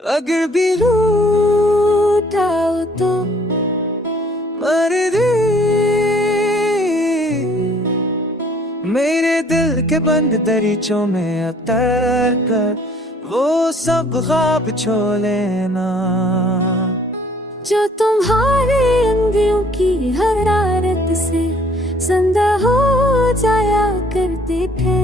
अगर भी रूठाओ तो मर दे। मेरे दिल के बंद दरीचों में उतर कर वो सब ख्वाब छो लेना जो तुम्हारे अंगों की हरारत से जिंदा हो जाया करते थे।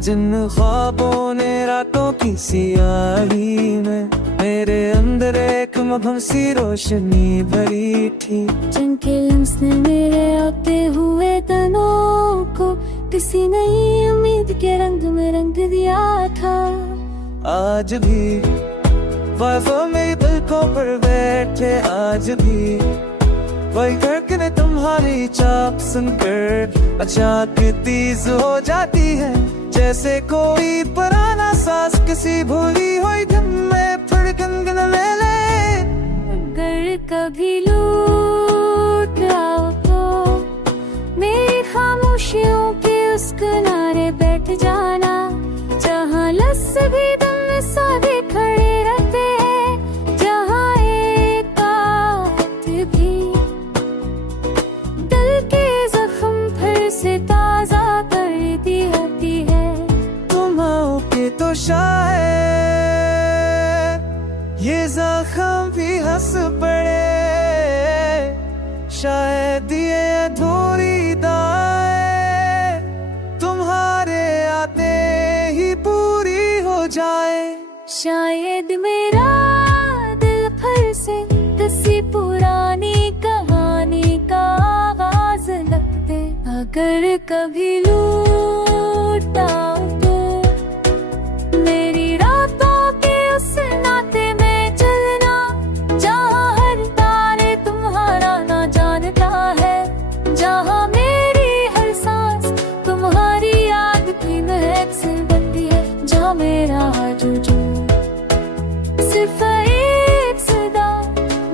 जिन ख्वाबों ने रातों की सियाही में मेरे अंदर एक मबहम सी रोशनी भरी थी, जिनके लम्स ने मेरे आते हुए तनों को किसी नई उम्मीद के रंग में रंग दिया था। आज भी वफ़ा में पलकों पर बैठे, आज भी वही धड़कन तुम्हारी चाप सुनकर अचानक तेज हो जाती है, जैसे कोई पुराना सांस किसी भूली हुई धुन में धड़कन ले ले। अगर कभी लूट आओ तो मेरी खामोशियों के उस किनारे बैठ जाना, जहाँ लफ्ज़ भी दम सादे खड़े रहते हैं, जहाँ एक बात भी दिल के जख्म फिर से ताज़ा करती होती है। तुम आओगे तो शायद ये जख्म भी हंस पड़े, शायद ये अधूरी दाएं तुम्हारे आते ही पूरी हो जाए। शायद मेरा दिल फिर से किसी पुरानी कहानी का आगाज लगते। अगर कभी लूटा तो मेरी रातों के उस नाते में चलना, जहाँ हर तारे तुम्हारा ना जानता है, जहाँ मेरी हर सांस तुम्हारी याद की महक से बनती है, जहाँ मेरा जुजू सिर्फ एक सदा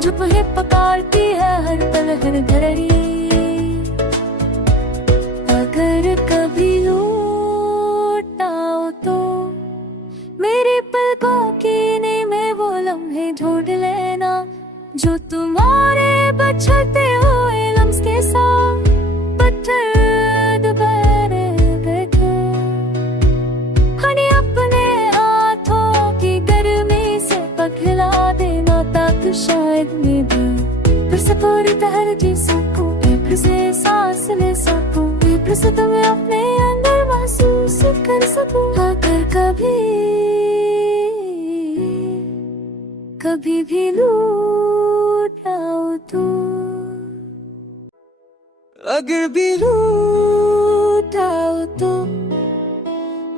जो तुम्हें पुकारती है हर पल हर घड़ी। अगर कभी लौट आओ तो मेरे पलकों की नींद में वो लम्हे ढूंढ लेना, जो तुम्हारे बचते हुए लम्स के साथ पत्थर दोबारा बैठे। हनी अपने हाथों की गर्मी से पखला देना, ताकि शायद मैं भी फिर से पूरी तरह जी सकूं, फिर से सांस ले सकूं, फिर से तुम्हें अपने अंदर महसूस कर सकूं। अगर कभी भी लूट आओ तो। अगर भी रूठ आओ तो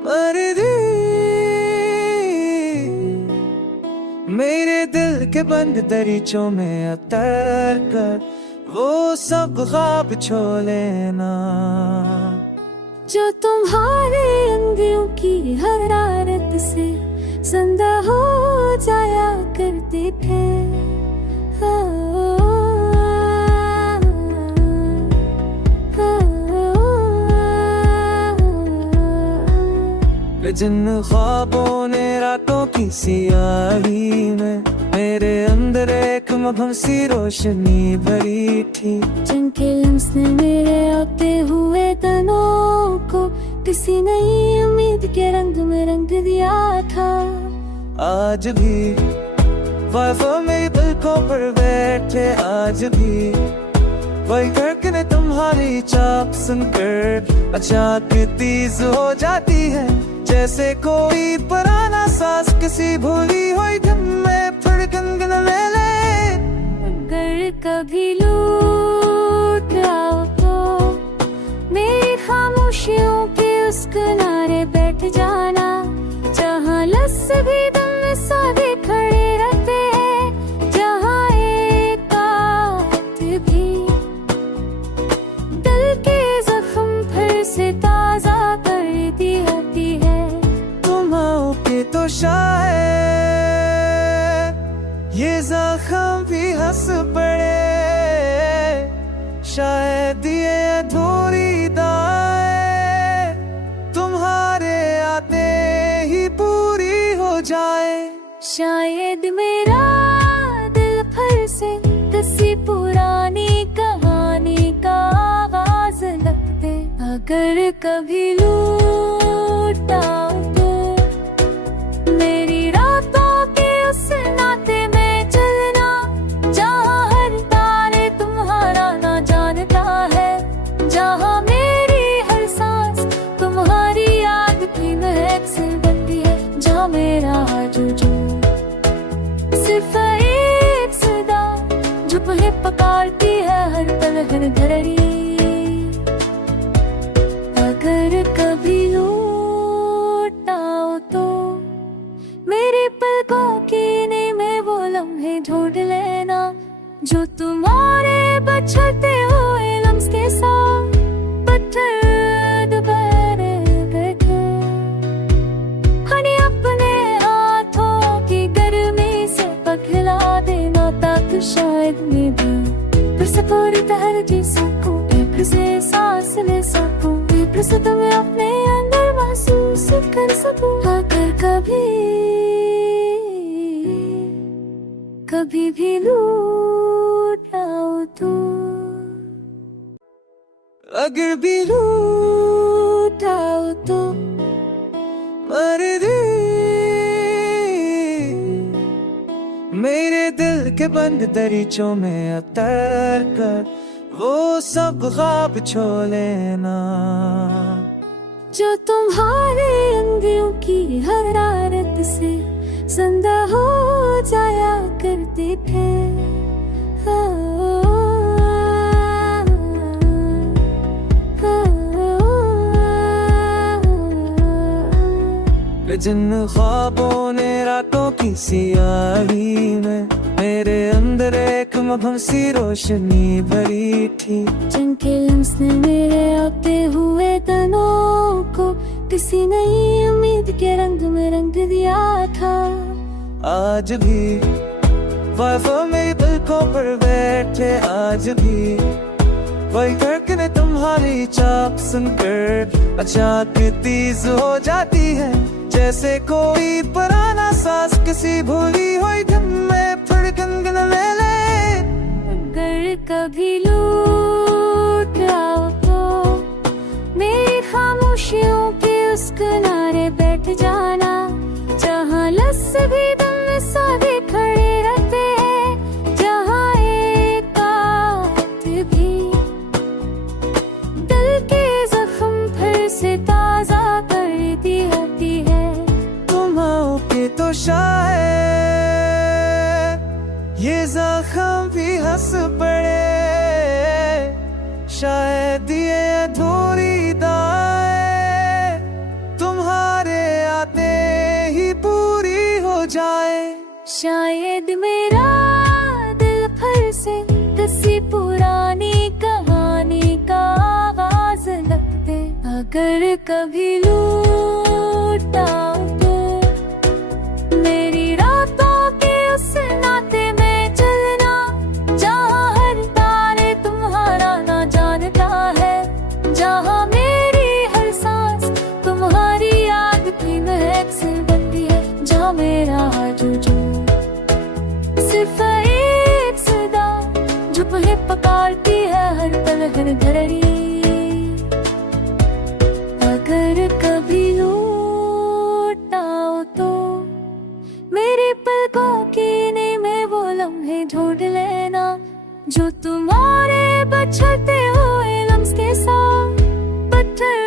मर दे। मेरे दिल के बंद दरीचों में उतर कर वो सब ख्वाब छो लेना जो तुम्हारे अंगों की हरारत से जिंदा हो जाया करते थे। जिन ख्वाबों ने रातों की सियाही में मेरे अंदर एक मबहम सी रोशनी भरी थी, जिनके लम्स ने मेरे आते हुए तनों को किसी नई उम्मीद के रंग में रंग दिया था। आज भी वफ़ा में पलकों पर बैठे, आज भी वही धड़कन तुम्हारी चाप सुनकर अचानक तेज हो जाती है, जैसे कोई पुराना सांस किसी भूली हुई धुन में धड़कन ले ले। अगर कभी लूट आओ तो मेरी खामोशियों के उस किनारे बैठ जाना, जहाँ लफ्ज़ भी दम सादे खड़े रहते हैं, जहाँ एक बात भी दिल के जख्म फिर से ताज़ा करती होती है। तुम आओगे तो शायद ये जख्म भी हंस पड़े, शायद ये अधूरी दाएं तुम्हारे आते ही पूरी हो जाए। शायद मेरा दिल फिर से किसी पुरानी कहानी का आगाज लगते। अगर कभी लूटा तो मेरी रातों के उस नाते में चलना, जहाँ हर तारे तुम्हारा ना जानता है, जहाँ मेरी हर सांस तुम्हारी याद की महक से बनती है, जहाँ मेरा जुजू सिर्फ एक सदा जो तुम्हें पकारती है हर पल हर घड़ी। अगर कभी लौटाओ तो मेरे पलकों की नींद में वो लम्हे ढूंढ लेना, जो तुम्हारे बचते हुए लम्स के साथ पत्थर दोबारा बैठे। हनी अपने हाथों की गर्मी से पखला देना, ताकि शायद मैं भी फिर से पूरी तरह जी सकूं, फिर से सांस ले सकूं, फिर से तुम्हें अपने अंदर महसूस कर सकूं। अगर कभी भी लूटाओ तो, अगर भी लूटाओ तो मर्दी मेरे दिल के बंद दरीचों में उतर कर वो सब ख्वाब छो लेना, जो तुम्हारे अंगों की हरारत से जिंदा हो जाया करते थे। जिन ख्वाबों ने रातों की सियाही में मेरे अंदर एक मबहम सी रोशनी भरी थी, जिनके लम्स ने मेरे आते हुए तनों को किसी नई उम्मीद के रंग में रंग दिया था। आज भी वफ़ा में पलकों पर बैठे, आज भी वही धड़कने तुम्हारी चाप सुनकर अचानक तेज हो जाती है, जैसे कोई पुराना सांस किसी भूली हुई धुन में धड़कन ले ले। अगर कभी लूट आओ तो मेरी खामोशियों के उस किनारे बैठ जाना, जहाँ लफ्ज़ भी दम सादे खड़े रहते हैं, जहाँ एक बात भी दिल के जख्म फिर से ताज़ा करती होती है। तुम आओगे तो शायद ये जख्म भी हंस पड़े, शायद ये अधूरी दाएं तुम्हारे आते ही पूरी हो जाए। शायद मेरा दिल फिर से किसी पुरानी कहानी का आगाज लगते। अगर कभी लूटा तो मेरी रातों के उस नाते में चलना, जहाँ हर तारे तुम्हारा ना जानता है, जहाँ मेरी हर सांस तुम्हारी याद की महक से बनती है, जहाँ मेरा जुजू सिर्फ एक सदा जो तुम्हें पकारती है हर पल हर घड़ी। अगर कभी लौटाओ तो मेरे पलकों की नींद में वो लम्हे ढूंढ लेना, जो तुम्हारे बचते हुए लम्स के साथ पत्थर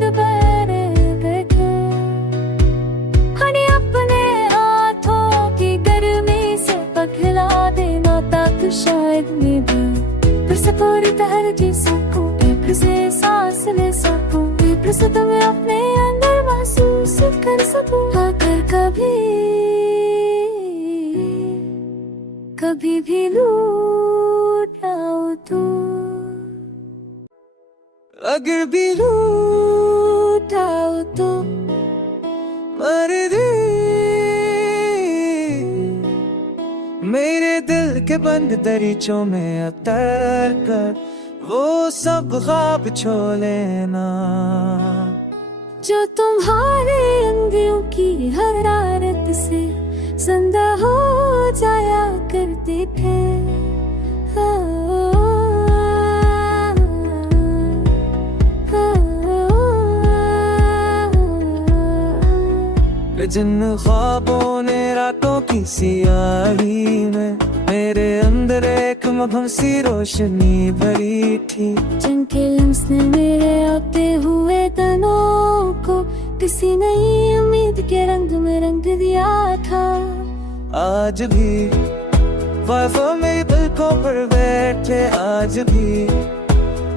दोबारा बैठे। हनी अपने हाथों की गर्मी से पखला देना, ताकि शायद मैं भी फिर से पूरी तरह जी सकूं, फिर से सांस ले सकूं, फिर से तुम्हें अपने अंदर महसूस कर सकूं। अगर कभी भी लूट आओ तो, अगर भी लूट आओ तो मर्दी मेरे दिल के बंद दरीचों में उतर कर वो सब ख्वाब छो लेना जो तुम्हारे अंगों की हरारत से जिंदा हो जाया करते थे। जिन ख्वाबों ने रातों की सियाही में मेरे अंदर एक मबहम सी रोशनी भरी थी, जिनके लम्स ने मेरे आते हुए तनों को किसी नई उम्मीद के रंग में रंग दिया था। आज भी वफा मेरी पलकों पर बैठे, आज भी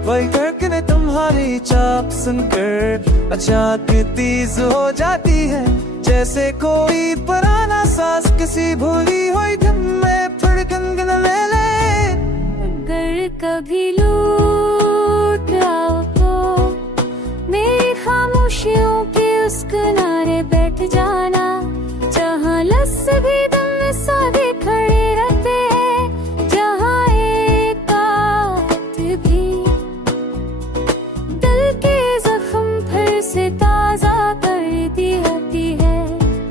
वही धड़कने तुम्हारी चाप सुनकर अचानक तेज हो जाती है, जैसे कोई पुराना सांस किसी भूली हुई धुन में धड़कन गिनने ले। अगर कभी लूट आओ तो मेरी खामोशियों के उस किनारे बैठ जाना, जहाँ लफ्ज़ भी दम साधे खड़े रहते हैं, जहाँ एक बात भी दिल के जख्म फिर से ताज़ा करती होती है।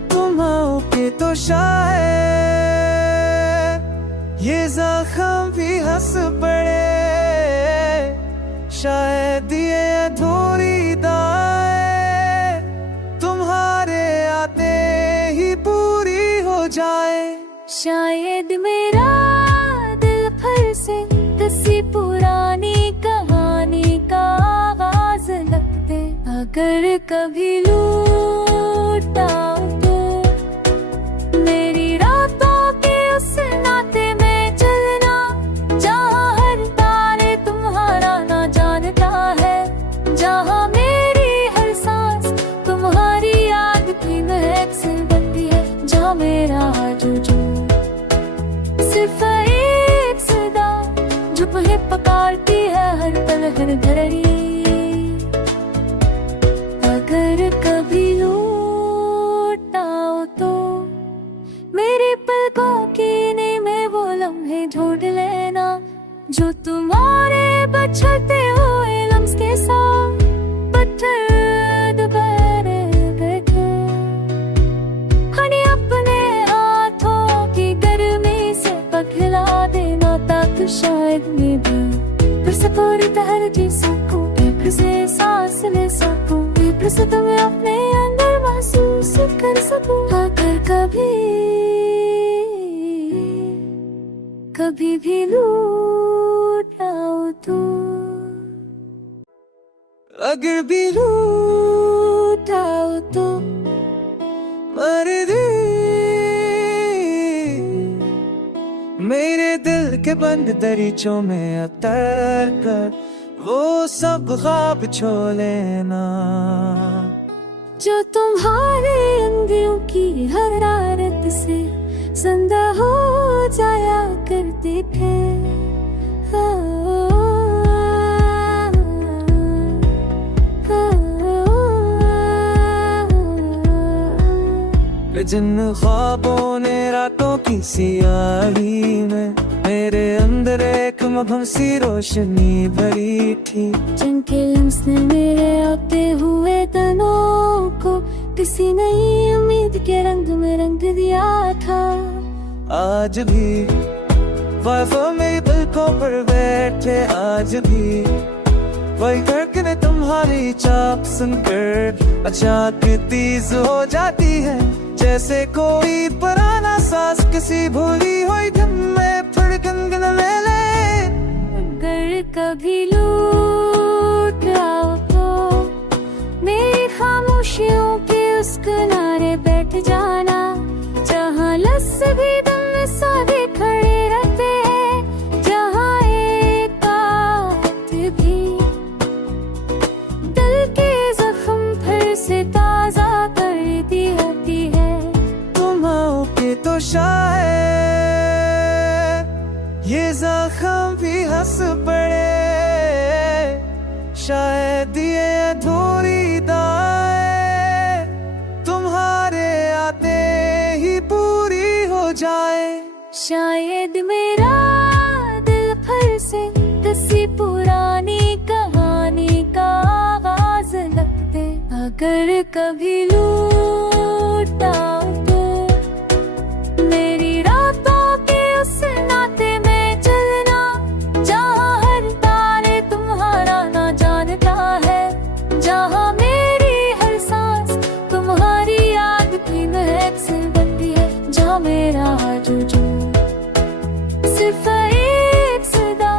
तुम आओ के तो शायद ये जख्म भी हंस पड़े, शायद ये अधूरी दाएं तुम्हारे आते ही पूरी हो जाए। शायद मेरा दिल फिर से किसी पुरानी कहानी का आगाज लगते। अगर कभी लूटा तो मेरी रातों के उस नाते में चलना, जहाँ हर तारे तुम्हारा ना जानता है, जहाँ मेरी हर सांस तुम्हारी याद की महक से बनती है, जहाँ मेरा जुजू सिर्फ एक सदा जो तुम्हें पकारती है हर पल हर घड़ी। अगर कभी लौट आओ तो मेरे पलकों की नींद में वो लम्हे ढूंढ लेना, जो तुम्हारे बचते हुए लम्स के साथ पत्थर दोबारा बैठे। हनी अपने हाथों की गर्मी से पखला देना, ताकि शायद मैं भी फिर से पूरी तरह जी सकूं, फिर से सांस ले सकूं, फिर से तुम्हें अपने अंदर महसूस कर सकूं। अगर कभी भी लूट आओ तो, अगर भी लूट आओ तो मर्दी मेरे दिल के बंद दरीचों में उतर कर वो सब ख्वाब छो लेना, जो तुम्हारे अंगों की हरारत से जिंदा हो जाया करते थे। जिन ख्वाबों ने रातों की सियाही में मेरे अंदर एक मबहम सी रोशनी भरी थी, जिनके लम्स ने मेरे आते हुए तनों को किसी नई उम्मीद के रंग में रंग दिया था। आज भी वफा मेरी पलकों पर बैठे, आज भी वही धड़कने तुम्हारी चाप सुनकर अचानक तेज हो जाती है, जैसे कोई पुराना सांस किसी भूली हुई धुन में धड़कन गिनने ले। अगर कभी लूट आओ तो मेरी खामोशियों के उस किनारे बैठ जाना, जहाँ लफ्ज़ भी दम साधे खड़े रहते हैं, जहाँ एक बात भी दिल के जख्म फिर से ताज़ा करती होती है। तुम आओ के तो शायद ये जख्म भी हंस पड़े, कभी लूटा तो मेरी रातों के उस नाते में चलना, जहाँ हर तारे तुम्हारा ना जानता है, जहाँ मेरी हर सांस तुम्हारी याद की महक से बनती है, जहाँ मेरा जुजू सिर्फ एक सदा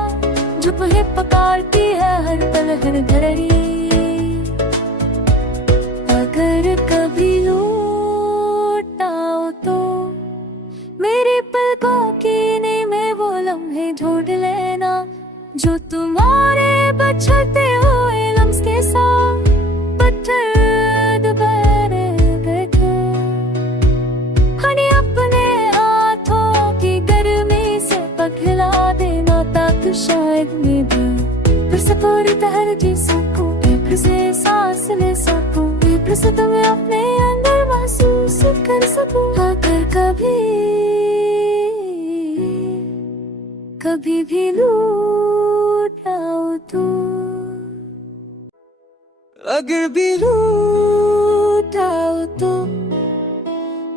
जो तुम्हें पकारती है हर पल हर घड़ी। अगर कभी लौटाओ तो मेरे पलकों की नींद में वो लम्हे ढूंढ लेना, जो तुम्हारे बचते हुए लम्स के साथ पत्थर दोबारा बैठे। हनी अपने हाथों की गर्मी से पखला देना, ताकि शायद मैं भी फिर से पूरी तरह जी सकूं, फिर से सांस ले सकूं, फिर से तुम्हें अपने अंदर महसूस कर सकूं। अगर कभी भी लूटाओ तो, अगर भी लूटाओ तो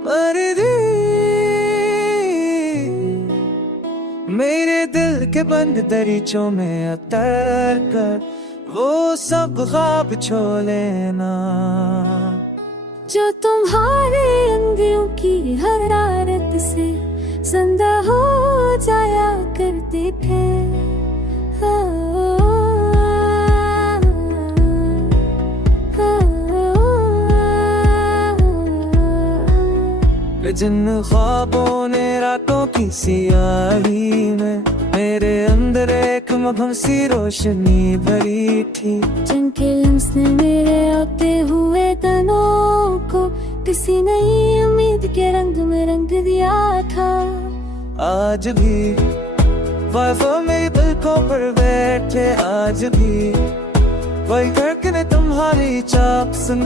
मर्द मेरे दिल के बंद दरीचों में उतर कर वो सब ख्वाब छो लेना, जो तुम्हारे अंगों की हरारत से जिंदा हो जाया करते थे। जिन ख्वाबों ने रातों की सियाही में मेरे अंदर एक मबहम सी रोशनी भरी थी, जिनके लम्स ने मेरे आते हुए तनों को किसी नई उम्मीद के रंग में रंग दिया था। आज भी वफा मेरी पलकों पर बैठे, आज भी वही धड़कने तुम्हारी चाप सुन